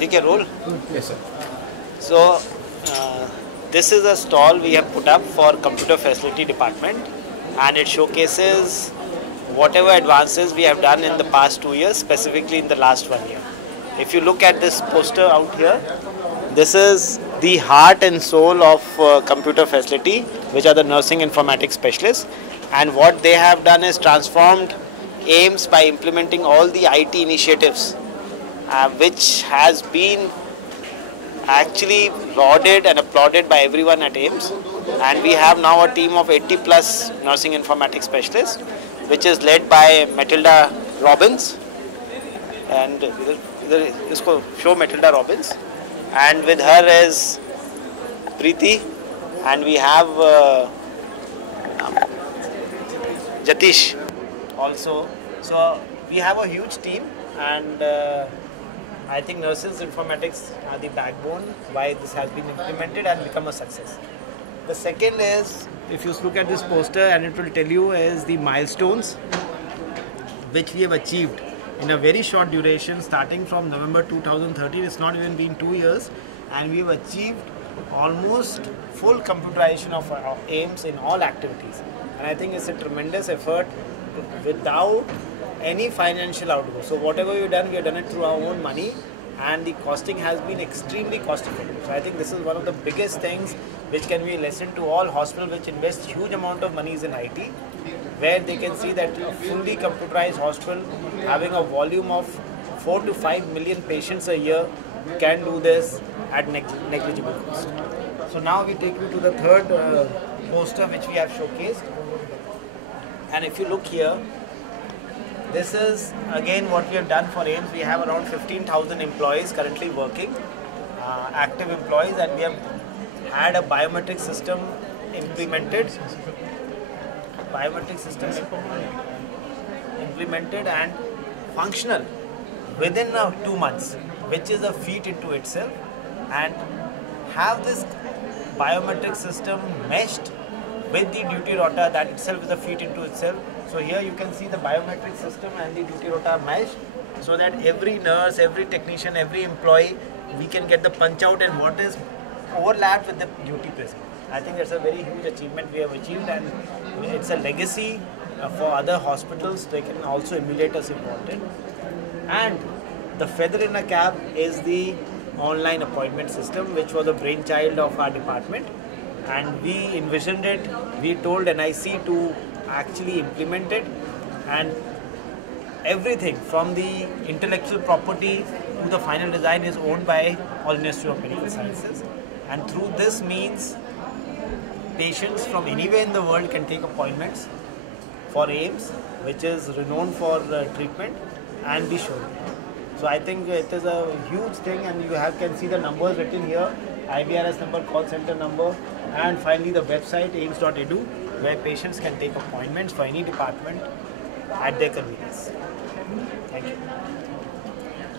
ठीक है roll. Yes, sir. So this is a stall we have put up for computer facility department, and it showcases whatever advances we have done in the past 2 years, specifically in the last 1 year. If you look at this poster out here, this is the heart and soul of computer facility, which are the nursing informatics specialists, and what they have done is transformed AIIMS by implementing all the IT initiatives, which has been actually lauded and applauded by everyone at AIIMS. And we have now a team of 80 plus nursing informatics specialists, which is led by Matilda Robbins. And isko show Matilda Robbins. And with her is Preeti. And we have Jatish also. So we have a huge team, and I think nurses informatics are the backbone why this has been implemented and become a success. The second is, if you look at this poster, and it will tell you, is the milestones which we have achieved in a very short duration, starting from November 2013. It's not even been 2 years, and we have achieved almost full computerization of our AIIMS in all activities. And I think it's a tremendous effort without any financial outgo. So whatever we've done, we have done it through our own money, and the costing has been extremely cost effective. So I think this is one of the biggest things which can be a lesson to all hospitals which invest huge amount of monies in IT, where they can see that a fully computerized hospital having a volume of 4 to 5 million patients a year can do this at negligible cost. So now we take you to the third poster which we have showcased. And if you look here, this is again what we have done for AIIMS. We have around 15,000 employees currently working, active employees, and we have had a biometric system implemented. And functional within 2 months, which is a feat into itself, and have this biometric system meshed with the duty rota, that itself is a feat into itself. So here you can see the biometric system and the duty rota meshed, so that every nurse, every technician, every employee, we can get the punch out and what is overlapped with the duty present. I think that's a very huge achievement we have achieved, and it's a legacy for other hospitals. They can also emulate us important. And the feather in a cap is the online appointment system, which was a brainchild of our department, and we envisioned it. We told NIC to actually implement it, and everything from the intellectual property to the final design is owned by All India Institute of Medical Sciences. And through this means, patients from anywhere in the world can take appointments for AIIMS, which is renowned for treatment, and be shown. So I think it is a huge thing, and you can see the numbers written here, IVRS number, call center number, and finally the website aims.edu, where patients can take appointments for any department at their convenience. Thank you.